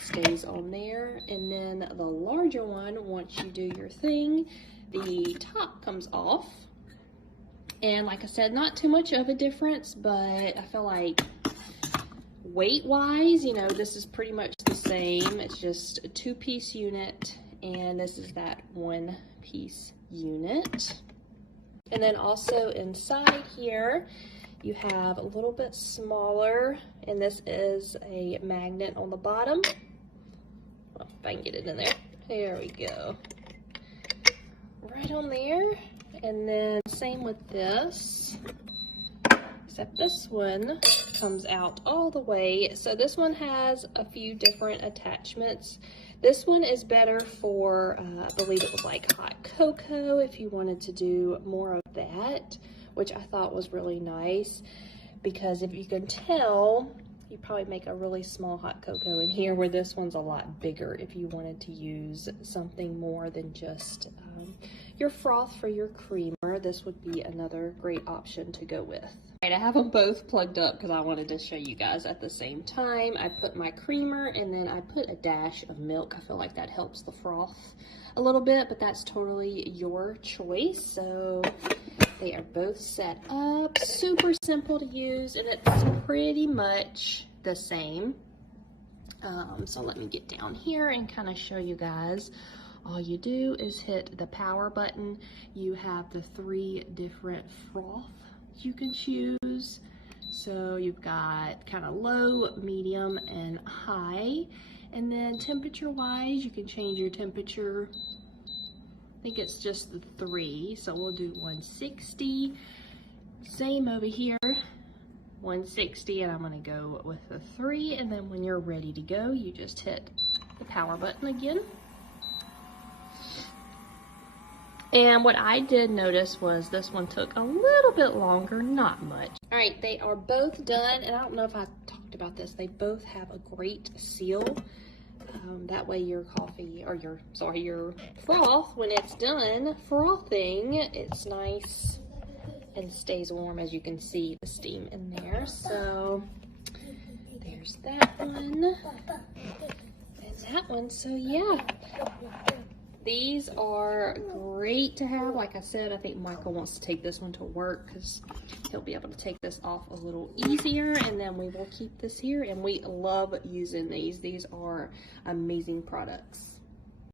stays on there. And then the larger one, once you do your thing, the top comes off. And like I said, not too much of a difference, but I feel like weight-wise, you know, this is pretty much the same. It's just a 2-piece unit, and this is that 1-piece unit. And then also inside here, you have a little bit smaller, and this is a magnet on the bottom. Well, if I can get it in there. There we go. Right on there. And then same with this, except this one comes out all the way. So this one has a few different attachments. This one is better for, I believe it was like hot cocoa, if you wanted to do more of that, which I thought was really nice, because if you can tell, you probably make a really small hot cocoa in here, where this one's a lot bigger if you wanted to use something more than just your froth for your creamer. This would be another great option to go with. All right, I have them both plugged up because I wanted to show you guys at the same time. I put my creamer and then I put a dash of milk. I feel like that helps the froth a little bit, but that's totally your choice. So they are both set up, super simple to use, and it's pretty much the same. So let me get down here and kind of show you guys. All you do is hit the power button. You have the 3 different froth you can choose. So you've got kind of low, medium, and high. And then temperature wise, you can change your temperature. I think it's just the 3, so we'll do 160. Same over here, 160, and I'm gonna go with the 3, and then when you're ready to go, you just hit the power button again. And what I did notice was this one took a little bit longer, not much. All right, they are both done, and I don't know if I talked about this, they both have a great seal. That way your coffee, or your froth, when it's done frothing, it's nice and stays warm. As you can see, the steam in there. So there's that one and that one. So yeah, these are great to have. Like I said, I think Michael wants to take this one to work because he'll be able to take this off a little easier, and then we will keep this here, and we love using these. These are amazing products.